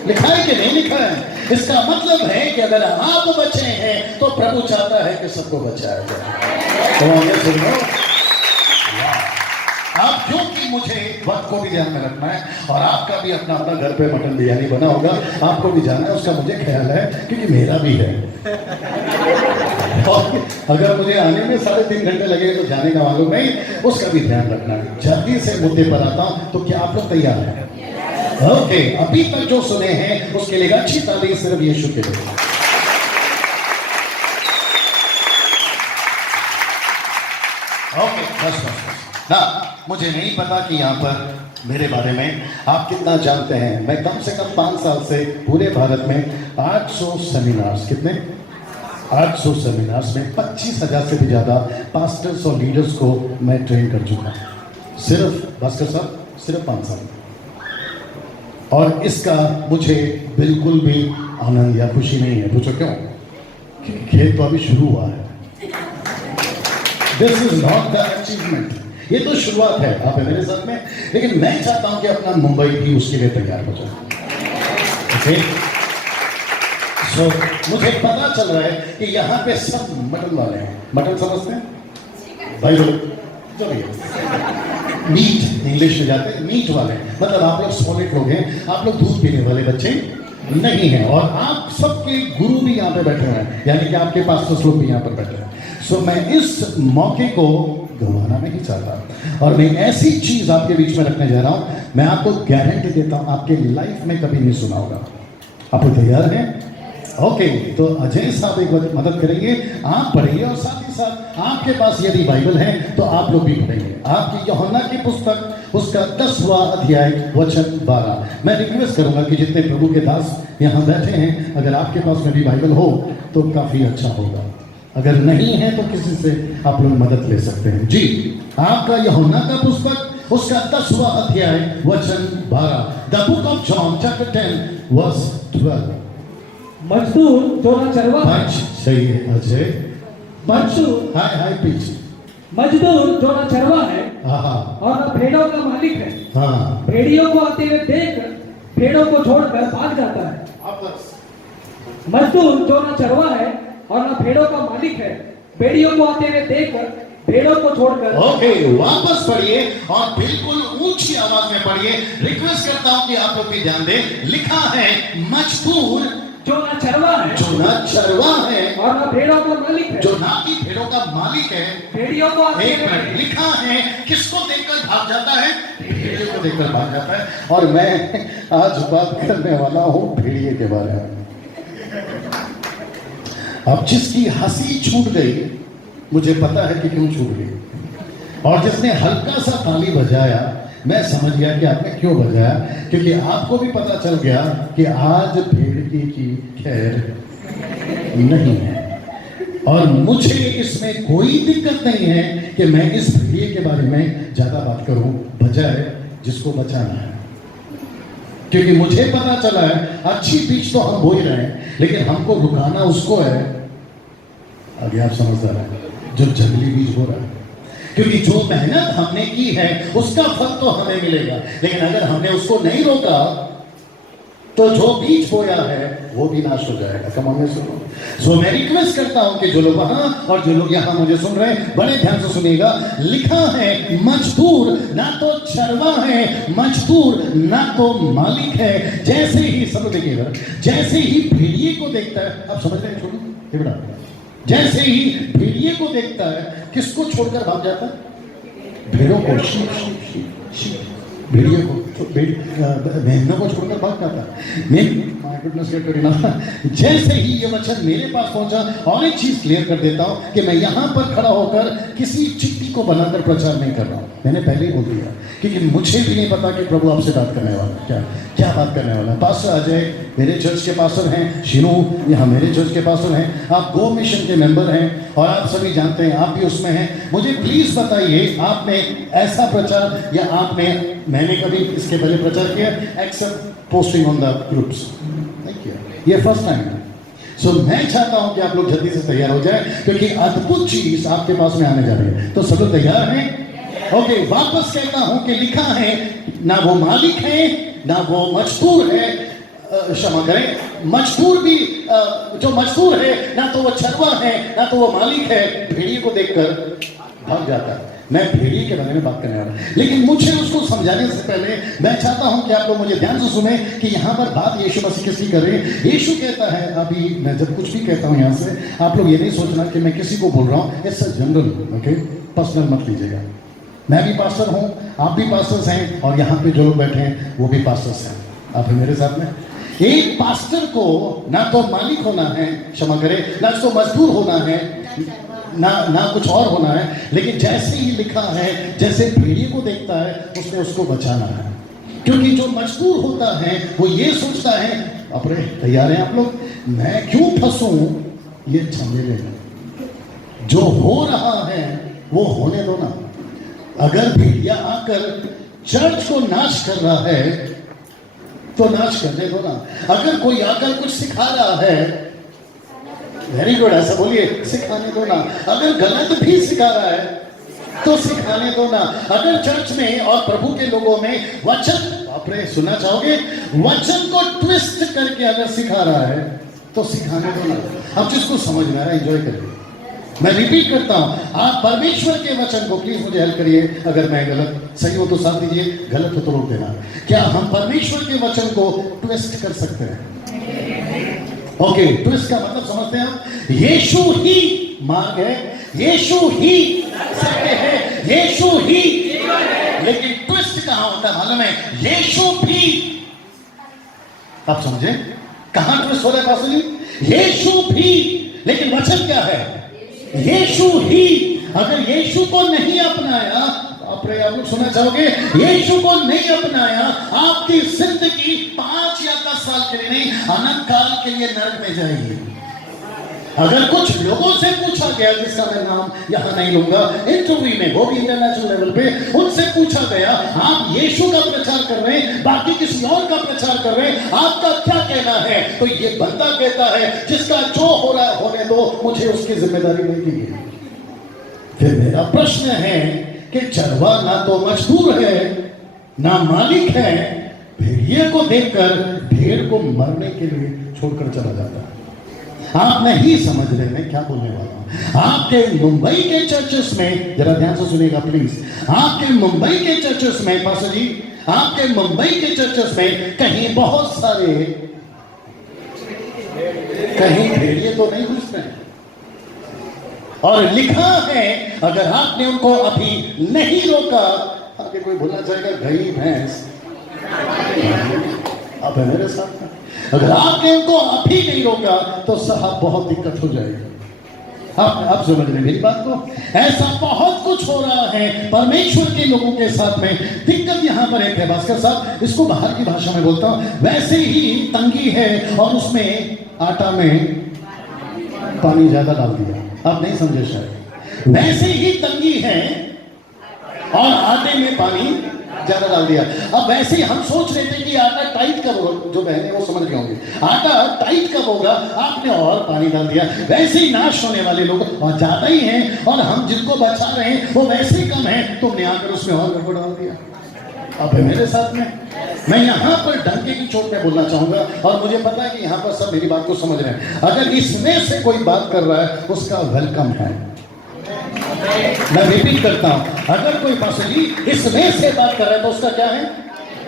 लिखा है कि नहीं लिखा है? इसका मतलब है कि अगर आप बचे हैं तो प्रभु चाहता है कि सबको बचाया जाए। तो आगे सुनो, आप जो कि मुझे वक्त को भी ध्यान में रखना है, और आपका भी अपना अपना घर पे मटन बिरयानी बना होगा, आपको भी जाना है, उसका मुझे ख्याल है क्योंकि मेरा भी है। और अगर मुझे आने में 3.5 घंटे लगे तो जाने का मालूम नहीं, उसका भी ध्यान रखना है। जल्दी से मुद्दे पर आता हूं, तो क्या आप लोग तैयार हैं? ओके, अभी तक जो सुने हैं उसके लिए अच्छी ताली सिर्फ यीशु के लिए। ओके, बस ना, मुझे नहीं पता कि यहाँ पर मेरे बारे में आप कितना जानते हैं। मैं कम से कम 5 साल से पूरे भारत में 800 सेमिनार्स, कितने 800 सेमिनार्स में 25,000 से भी ज़्यादा पास्टर्स और लीडर्स को मैं ट्रेन कर चुका हूँ। सिर्फ भास्कर साहब, सिर्फ 5 साल। और इसका मुझे बिल्कुल भी आनंद या खुशी नहीं है। पूछो क्यों? खेल तो अभी शुरू हुआ है। This is not the achievement, ये तो शुरुआत है। आप है मेरे साथ में, लेकिन मैं चाहता हूं कि अपना मुंबई भी उसके लिए तैयार हो जाए। ओके, सो मुझे पता चल रहा है कि यहाँ पे सब मटन वाले हैं। मटन समझते हैं भाई लोग? चलिए, मीट इंग्लिश में जाते हैं, मीट वाले, मतलब आप लोग सॉलिड लोग हैं, आप लोग दूध पीने वाले बच्चे नहीं है, और आप सबके गुरु भी यहाँ पे बैठे हैं, यानी कि आपके पास लोग भी यहाँ पर बैठे हैं। सो मैं इस मौके को गंवाना नहीं चाहता, और मैं ऐसी चीज आपके बीच में रखने जा रहा हूं, मैं आपको गारंटी देता हूं आपके लाइफ में कभी नहीं सुना होगा। आप लोग तैयार हैं? ओके, तो अजय साहब एक मदद करेंगे, आप पढ़िए, और साथ ही साथ आपके पास यदि बाइबल है तो आप लोग भी पढ़ेंगे। आपकी यूहन्ना की पुस्तक उसका 10वां अध्याय वचन 12। मैं रिक्वेस्ट करूंगा कि जितने प्रभु के दास यहाँ बैठे हैं, अगर आपके पास में भी बाइबल हो तो काफी अच्छा होगा, अगर नहीं है तो किसी से आप लोग मदद ले सकते हैं। जी, आपका यूहन्ना का पुस्तक उसका 10वां अध्याय वचन 12। The book of John chapter 10 verse 12। मजदूर जो ना चरवा है, सही है अजय। मजदूर, हाय पीछे। मजदूर जो ना चरवा है हाँ और न भेड़ों का मालिक है, हाँ, भेड़ियों को आते हुए देख भेड़ों को छोड़कर भाग जाता है। मजदूर जो ना चरवा है और न भेड़ों का मालिक है, भेड़ियों को आते हुए देखकर भेड़ों को छोड़कर। ओके, वापस पढ़िए और बिल्कुल ऊंची आवाज में पढ़िए। रिक्वेस्ट करता हूं कि आप लोग भी ध्यान दें। लिखा है मजदूर जो ना चरवा है, जो ना चरवा है, और ना भेड़ों का मालिक है, जो ना की भेड़ों का मालिक है। भेड़ियों को आते एक मिनट, हुए। लिखा है किसको देखकर भाग जाता है? भेड़िए को देखकर भाग जाता है। और मैं आज बात करने वाला हूं भेड़िए के बारे में। अब जिसकी हंसी छूट गई, मुझे पता है कि क्यों छूट गई, और जिसने हल्का सा ताली बजाया, मैं समझ गया कि आपने क्यों बजाया, क्योंकि आपको भी पता चल गया कि आज भेड़िए की खैर नहीं है। और मुझे इसमें कोई दिक्कत नहीं है कि मैं इस भेड़िए के बारे में ज्यादा बात करूं, बजाय जिसको बचाना है। क्योंकि मुझे पता चला है अच्छी बीज तो हम बो ही रहे हैं, लेकिन हमको रुकाना उसको है। आगे आप समझदार हैं, जो जंगली बीज हो रहा है। क्योंकि जो मेहनत हमने की है उसका फल तो हमें मिलेगा, लेकिन अगर हमने उसको नहीं रोका तो जो बीज बोया है वो भी नाश हो जाएगा। कम में सुनो। सो मैं रिक्वेस्ट करता हूं कि जो लोग वहां और जो लोग यहां मुझे सुन रहे हैं, बड़े ध्यान से सुनिएगा। लिखा है मजदूर ना तो चरवा है, मजदूर ना तो मालिक है। जैसे ही, सब देखिएगा, जैसे ही भेड़िए को देखता है, आप समझ रहे हैं छोड़ो ये बड़ा, जैसे ही भेड़िए को देखता है, किसको छोड़कर भाग जाता है? भेड़ों को, भेड़िए को, मेमनों को छोड़कर भाग जाता है। जैसे ही ये वचन मेरे पास पहुंचा, और एक चीज क्लियर कर देता हूं कि मैं यहां पर खड़ा होकर किसी चिट्ठी को बनाकर प्रचार नहीं कर रहा हूं। मैंने पहले ही बोल दिया, क्योंकि मुझे भी नहीं पता कि प्रभु आपसे बात करने वाला क्या बात करने वाला है। पास्टर अजय मेरे चर्च के पास्टर हैं, शिनू यहाँ मेरे चर्च के पास्टर हैं, आप गो मिशन के मेंबर हैं, और आप सभी जानते हैं आप भी उसमें हैं। मुझे प्लीज बताइए, आपने ऐसा प्रचार या मैंने कभी इसके पहले प्रचार किया except posting on the groups? नहीं किया, ये फर्स्ट टाइम है। सो मैं चाहता हूं कि आप लोग जल्दी से तैयार हो जाए, क्योंकि अद्भुत चीज आपके पास में आने जा रही है। तो सब लोग तैयार हैं? ओके, वापस कहता हूं कि लिखा है ना वो मालिक है ना वो मजदूर है, क्षमा करें, मजदूर भी जो मजदूर है ना तो वो चरवा है ना तो वो मालिक है, भेड़िए को देखकर भाग जाता है। मैं भेड़िए के बारे में बात करने वाला हूं, लेकिन मुझे उसको समझाने से पहले मैं चाहता हूं कि आप लोग मुझे ध्यान से सुने कि यहां पर बात यीशु मसीह किसकी कर रही है। यीशु कहता है, अभी मैं जब कुछ भी कहता हूं यहां से, आप लोग ये नहीं सोचना कि मैं किसी को बोल रहा हूं, it's a general, okay, personal मत लीजिएगा। मैं भी पास्टर हूं, आप भी पास्टर्स हैं, और यहाँ पे जो लोग बैठे हैं वो भी पास्टर्स हैं। आप मेरे साथ में, एक पास्टर को ना तो मालिक होना है, क्षमा करें, ना उसको मजदूर होना है, ना कुछ और होना है, लेकिन जैसे ही लिखा है, जैसे भेड़िए को देखता है उसने उसको बचाना है। क्योंकि जो मजदूर होता है वो ये सोचता है, अपने तैयार हैं आप लोग, मैं क्यों फंसूं ये झमेले में, जो हो रहा है वो होने दो ना। अगर भेड़िया आकर चर्च को नाश कर रहा है तो नाश करने दो ना। अगर कोई आकर कुछ सिखा रहा है, वेरी गुड, ऐसा बोलिए, सिखाने दो ना। अगर गलत भी सिखा रहा है तो सिखाने दो ना। अगर चर्च में और प्रभु के लोगों में वचन, आपने सुनना चाहोगे, वचन को ट्विस्ट करके अगर सिखा रहा है तो सिखाने दो ना। अब जिसको समझ में आ रहा है एंजॉय करिए। मैं रिपीट करता हूं, आप परमेश्वर के वचन को, प्लीज मुझे हेल्प करिए, अगर मैं गलत सही हो तो साथ दीजिए, गलत हो तो रोक देना। क्या हम परमेश्वर के वचन को ट्विस्ट कर सकते हैं? ओके, ट्विस्ट का मतलब समझते हैं आप? यीशु ही मार्ग है, यीशु ही सत्य है, यीशु ही। लेकिन ट्विस्ट कहां होता है मालूम है? यीशु भी। आप समझे कहां ट्विस्ट हो रहा है पास्टर जी? यीशु भी, लेकिन वचन क्या है? यीशु ही। अगर यीशु को नहीं अपनाया, आप लोग सुनना चाहोगे? यीशु को नहीं अपनाया, आपकी जिंदगी 5 या 10 साल के लिए नहीं, अनंत काल के लिए नरक में जाएगी। अगर कुछ लोगों से पूछा गया, जिसका मैं नाम यहां नहीं लूंगा, इंटरव्यू में, वो भी इंटरनेशनल लेवल पे, उनसे पूछा गया आप यीशु का प्रचार कर रहे हैं, बाकी किसी और का प्रचार कर रहे हैं, आपका क्या कहना है? तो ये बंदा कहता है जिसका जो हो रहा है होने दो, मुझे उसकी जिम्मेदारी नहीं दी है। फिर मेरा प्रश्न है कि चरवा ना तो मजदूर है ना मालिक है, भेड़िए को देखकर भेड़ को मरने के लिए छोड़कर चला जाता है। आप नहीं समझ रहे मैं क्या बोलने वाला हूं। आपके मुंबई के चर्चेस में, जरा ध्यान से सुनिएगा प्लीज, आपके मुंबई के चर्चेस में, पास्टर जी, आपके मुंबई के चर्चेस में कहीं बहुत सारे, कहीं भेड़िए तो नहीं घुसते हैं। और लिखा है अगर आपने उनको अभी नहीं रोका, आगे कोई भूलना चाहेगा गई भैंस, आप है मेरे साथ में, अगर आपने उनको अभी नहीं रोका तो साहब बहुत दिक्कत हो जाएगी। आप समझ रहे मेरी बात को? ऐसा बहुत कुछ हो रहा है परमेश्वर के लोगों के साथ में। दिक्कत यहां पर एक है भास्कर साहब, इसको बाहर की भाषा में बोलता हूं, वैसे ही तंगी है और उसमें आटा में पानी ज्यादा डाल दिया। आप नहीं समझे शायद। वैसे ही तंगी है और आटे में पानी ज्यादा डाल दिया। अब वैसे ही हम सोच रहे थे कि आटा टाइट कब होगा, जो बहने वो समझ गए होंगे, आटा टाइट कब होगा, आपने और पानी डाल दिया। वैसे ही नाश होने वाले लोग और ज्यादा ही हैं, और हम जिनको बचा रहे हैं वो वैसे ही कम है, तुमने आकर उसमें और गड़बड़ डाल दिया। अब है मेरे साथ में। मैं यहाँ पर डंके की चोट में बोलना चाहूंगा, और मुझे पता है कि यहाँ पर सब मेरी बात को समझ रहे हैं। अगर इसमें से कोई बात कर रहा है उसका वेलकम है। मैं रिपीट करता हूं, अगर कोई पासली इसमें से बात कर रहा है तो उसका क्या है?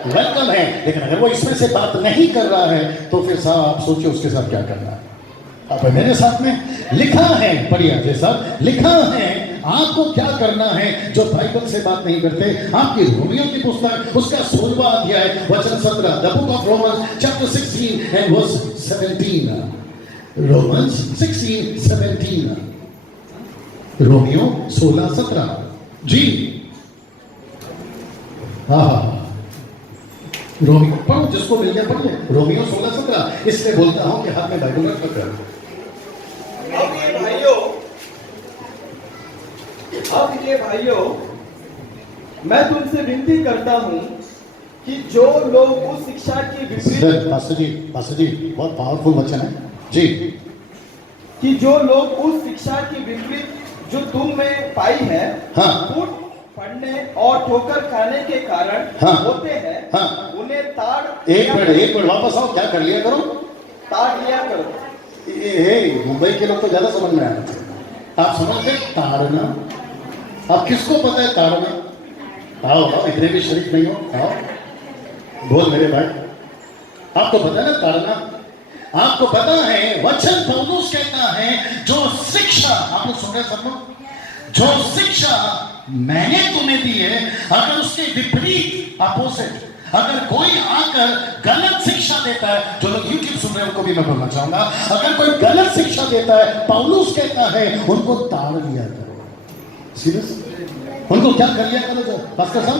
वेलकम है। लेकिन अगर वो इसमें से बात नहीं कर रहा है तो फिर साहब आप सोचिए उसके साथ क्या करना है। आप मेरे साथ में? लिखा है, पढ़िए जैसा लिखा है, आपको क्या करना है जो बाइबल से बात नहीं करते। आपकी रोमियो की पुस्तक उसका 16वां अध्याय वचन 17, the book of Romans chapter 16 and verse 17, Romans 16:17, Romeo 16:17 ji. हाँ, रोमियो पढ़ो, जिसको मिल गया पढ़िए, रोमियो 16:17। इसलिए बोलता हूं कि हाथ में बाइबल रख कर। अब ये भाइयों, मैं तुमसे विनती करता हूं कि जो लोग उस शिक्षा की विपरीत, पास्टर जी बहुत पावरफुल वचन है जी, कि जो लोग उस शिक्षा की विपरीत जो तुम में पाई है, हाँ, फूट पड़ने और ठोकर खाने के कारण हाँ, होते हैं, हाँ, उन्हें ताड़, एक मिनट वापस आओ, क्या कर लिया करो? ताड़ लिया करो। मुंबई के लोग तो ज्यादा समझ में आए। आप समझ गए ताड़ना? आप किसको पता है ताड़ना? आओ, इतने भी शरीफ नहीं हो, आओ बोल मेरे भाई, आपको पता है ना ताड़ना? आपको पता है वचन पौलुस कहता है जो शिक्षा, आप लोग सुन रहे सब लोग, जो शिक्षा मैंने तुम्हें दी है, अगर उसके विपरीत अपोजिट अगर कोई आकर गलत शिक्षा देता है, जो लोग यूट्यूब सुन रहे हैं उनको भी मैं बोलना चाहूंगा, अगर कोई गलत शिक्षा देता है, पौलुस कहता है उनको ताड़ लिया करो। सीरियस, उनको क्या कर लिया करो? जो पास्टर साहब,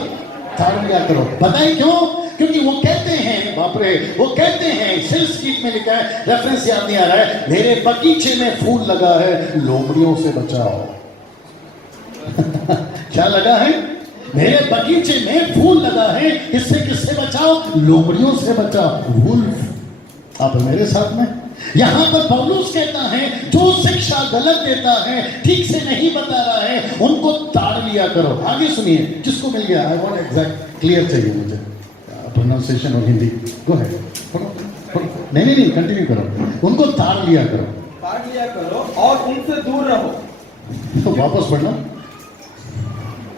ताड़ लिया करो। पता है क्यों? क्योंकि वो कहते हैं, बाप रे, वो कहते हैं, सेल्स कीट में लिखा है, रेफरेंस याद नहीं आ रहा है, मेरे बगीचे में फूल लगा है, लोमड़ियों से बचाओ। क्या लगा है? मेरे बगीचे में फूल लगा है, इससे किससे बचाओ? लोमड़ियों से बचाओ, वुल्फ। आप मेरे साथ में? यहां पर पौलुस कहता है जो शिक्षा गलत देता है, ठीक से नहीं बता रहा है, उनको ताड़ लिया करो। आगे सुनिए, जिसको मिल गया, आई वांट एग्जैक्ट क्लियर चाहिए मुझे प्रोनाउंसिएशन और हिंदी। गो है, नहीं कंटिन्यू करो। उनको ताड़ लिया करो, ताड़ लिया करो और उनसे दूर रहो। तो वापस पढ़ना,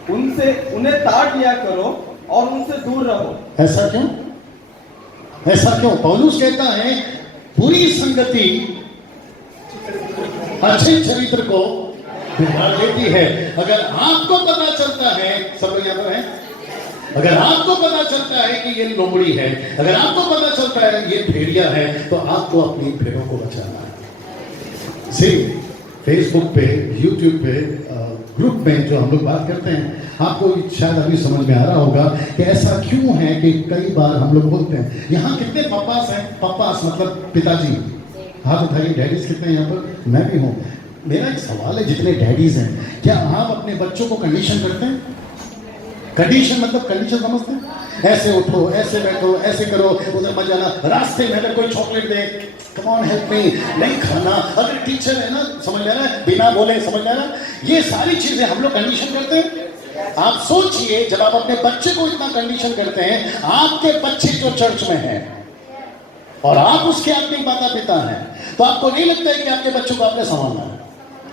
उन्हें ताड़ लिया करो और उनसे दूर रहो। ऐसा क्यों? ऐसा क्यों? पौलुस कहता है बुरी संगति अच्छे चरित्र को बिगाड़ देती है। अगर आपको पता चलता है, सब लोग यहाँ पर हैं, अगर आपको पता चलता है कि ये लोमड़ी है, अगर आपको पता चलता है ये भेड़िया है, तो आपको अपनी भेड़ों को बचाना है। सिर्फ फेसबुक पे, यूट्यूब पे, ग्रुप में जो हम लोग बात करते हैं, आपको शायद अभी समझ में आ रहा होगा कि ऐसा क्यों है कि कई बार हम लोग बोलते हैं, यहाँ कितने पप्पास हैं, पप्पास मतलब पिताजी, हाथ उठाइए, डैडीज कितने हैं यहाँ पर, मैं भी हूँ। मेरा एक सवाल है, जितने डैडीज हैं, क्या आप अपने बच्चों को कंडीशन करते हैं? कंडीशन मतलब कंडीशन समझते हैं? ऐसे उठो, ऐसे बैठो, ऐसे करो, उधर मत जाना, रास्ते में अगर कोई chocolate they, come on help me, नहीं खाना, अगर टीचर है ना, समझ में आ रहा है, बिना बोले समझ में आ रहा है, ये सारी चीजें हम लोग कंडीशन करते हैं। आप सोचिए, जब आप अपने बच्चे को इतना कंडीशन करते हैं, आपके बच्चे जो चर्च में है और आप उसके आपके माता पिता हैं, तो आपको नहीं लगता है कि आपके बच्चों को आपने संभालना है?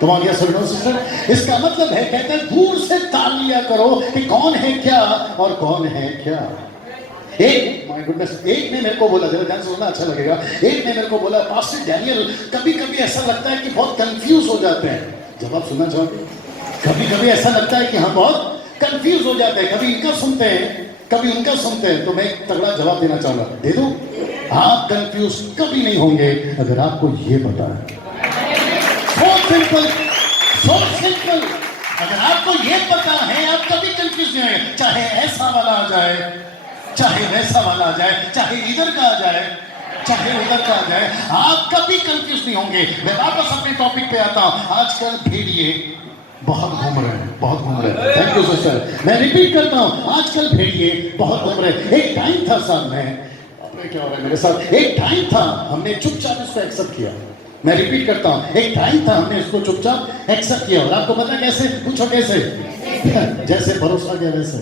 तुम आ गया सर, सिस्टर, इसका मतलब है, कहते हैं दूर से ताल लिया करो कि कौन है क्या और कौन है क्या। एक माय गुडनेस, एक ने मेरे को बोला, जरा ध्यान से सुनना, अच्छा लगेगा, एक ने मेरे को बोला, पास्टर डैनियल, कभी कभी ऐसा लगता है कि बहुत कंफ्यूज हो जाते हैं। जवाब सुनना चाहोगे? कभी कभी ऐसा लगता है कि हम बहुत कंफ्यूज हो जाते हैं, कभी इनका सुनते हैं, कभी उनका सुनते हैं। तो मैं एक तगड़ा जवाब देना चाहूंगा, दे दो, आप कंफ्यूज कभी नहीं होंगे अगर आपको ये पता है। So simple, so simple। अगर आपको ये पता है, आप कभी कंफ्यूज नहीं होंगे, चाहे ऐसा वाला आ जाए, चाहे वैसा वाला आ जाए, चाहे इधर का आ जाए, चाहे उधर का आ जाए, आप कभी कंफ्यूज नहीं होंगे। मैं वापस अपने टॉपिक पे आता हूं। आजकल भेड़िए बहुत घूम रहे हैं, बहुत घूम रहे हैं। थैंक यू सर, मैं रिपीट करता हूं, आजकल भेड़िए बहुत घूम रहे हैं। एक टाइम था साहब, मैं क्या हो रहा है मेरे साथ, एक टाइम था हमने चुपचाप इसको एक्सेप्ट किया। मैं रिपीट करता हूं, एक टाइम था हमने इसको चुपचाप एक्सेप्ट किया। और आपको पता कैसे? पूछो कैसे? जैसे परोसा गया वैसे।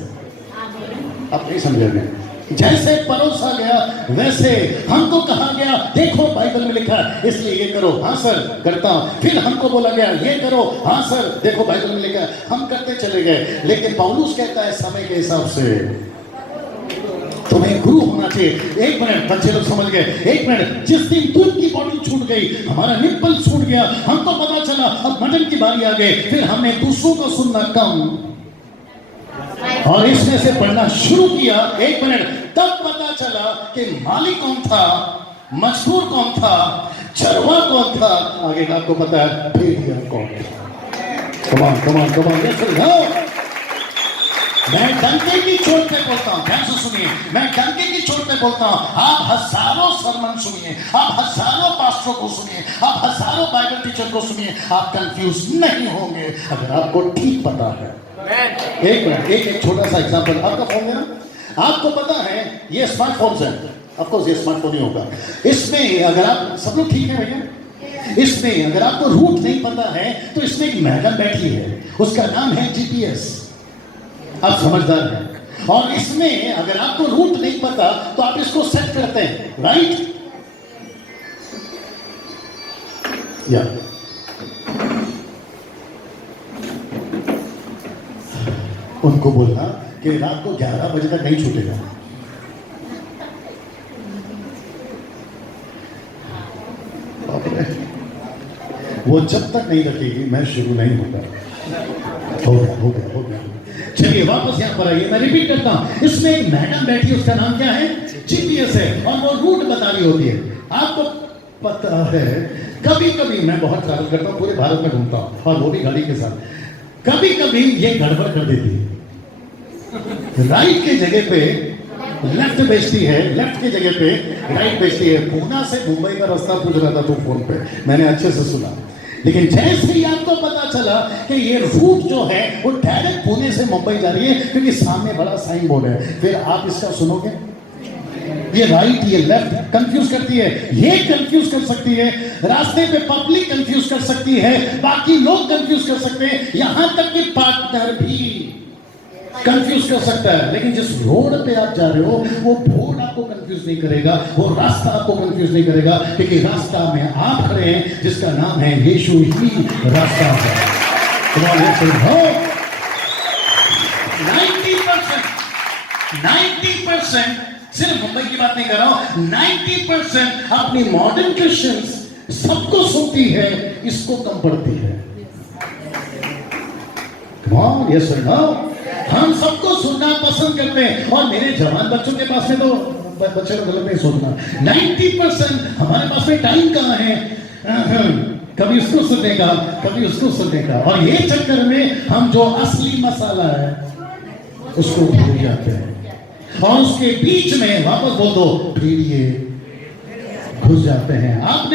आप नहीं समझेंगे। जैसे परोसा गया वैसे हमको कहा गया, देखो बाइबल में लिखा है इसलिए ये करो, हाँ सर करता हूं। फिर हमको बोला गया ये करो, हाँ सर देखो बाइबल में लिखा है, हम करते चले गए। लेकिन पौलुस कहता है समय के हिसाब से तुम्हें गुरु होना चाहिए। एक मिनट, बच्चे लोग समझ गए, एक मिनट। जिस दिन दूध की बॉटल छूट गई, हमारा निप्पल छूट गया, हमको पता चला अब मटन की बारी आ गई, फिर हमने दूसरों को सुनना कम और इसमें से पढ़ना शुरू किया। एक मिनट, तब पता चला कि मालिक कौन था, मजदूर कौन था, चरवा कौन था, आगे आपको पता है भेड़िया कौन था। कमान कमान कमान, ये सुन लो, मैं डंके की चोट पे बोलता हूं, ध्यान से सुनिए, मैं डंके की चोट पे बोलता हूं। आप हजारों सरमन सुनिए, आप हजारों पास्टरों को सुनिए, आप हजारों बाइबल टीचर को सुनिए, आप कंफ्यूज नहीं होंगे अगर आपको ठीक पता है। एक मिनट, एक छोटा सा एग्जांपल, आपका फोन देना। आपको पता है ये स्मार्टफोन्स हैं, ऑफ कोर्स ये स्मार्टफोन ही होगा। इसमें अगर आप सब लोग ठीक है भैया, इसमें अगर आपको रूट नहीं पता है तो इसमें एक मैडम बैठी है, उसका नाम है जीपीएस। आप समझदार हैं। और इसमें अगर आपको रूट नहीं पता तो आप इसको सेट करते हैं, राइट? या उनको बोलना कि रात को 11 बजे तक नहीं छूटेगा। वो जब तक नहीं रखेगी मैं शुरू नहीं होगा। हो गया हो गया हो गया। चलिए वापस यहाँ पर आइए, मैं रिपीट करता हूँ। इसमें एक मैडम बैठी, उसका नाम क्या है? जीपीएस है, और वो रूट बता रही होती है। आपको पता है कभी कभी मैं बहुत ट्रैवल करता हूँ, पूरे भारत में घूमता हूँ और वो भी गाड़ी के साथ। कभी कभी ये गड़बड़ कर देती है, राइट के जगह पे लेफ्ट बेचती है, लेफ्ट की जगह पे राइट बेचती है। पूना से मुंबई का रास्ता पूछ रहा था तू फोन पे, मैंने अच्छे से सुना। लेकिन जैसे ही आपको पता चला कि ये रूट जो है वो डायरेक्ट पुणे से मुंबई जा रही है, क्योंकि सामने बड़ा साइन बोर्ड है, फिर आप इसका सुनोगे? ये राइट ये लेफ्ट कंफ्यूज करती है, ये कंफ्यूज कर सकती है, रास्ते पे पब्लिक कंफ्यूज कर सकती है, बाकी लोग कंफ्यूज कर सकते हैं, यहां तक कि पार्टनर भी कंफ्यूज कर सकता है। लेकिन जिस रोड पे आप जा रहे हो वो बोर्ड आपको कंफ्यूज नहीं करेगा, वो रास्ता आपको कंफ्यूज नहीं करेगा, क्योंकि रास्ता में आप खड़े हैं जिसका नाम है यीशु ही रास्ता है। 90% सिर्फ मुंबई की बात नहीं कर रहा हूं, 90% अपनी मॉडर्न क्रिश्चियंस सबको सुनती है, इसको कम पढ़ती है। Come on, yes or no? हम सबको सुनना पसंद करते हैं, और मेरे जवान बच्चों के पास में तो बच्चे को गलत नहीं सोचना, 90% हमारे पास में टाइम कहाँ है, कभी उसको सुनने का, कभी उसको सुनने का, और ये चक्कर में हम जो असली मसाला है उसको भूल जाते हैं, और उसके बीच में वापस बोल दो भेड़िए घुस जाते हैं। आपने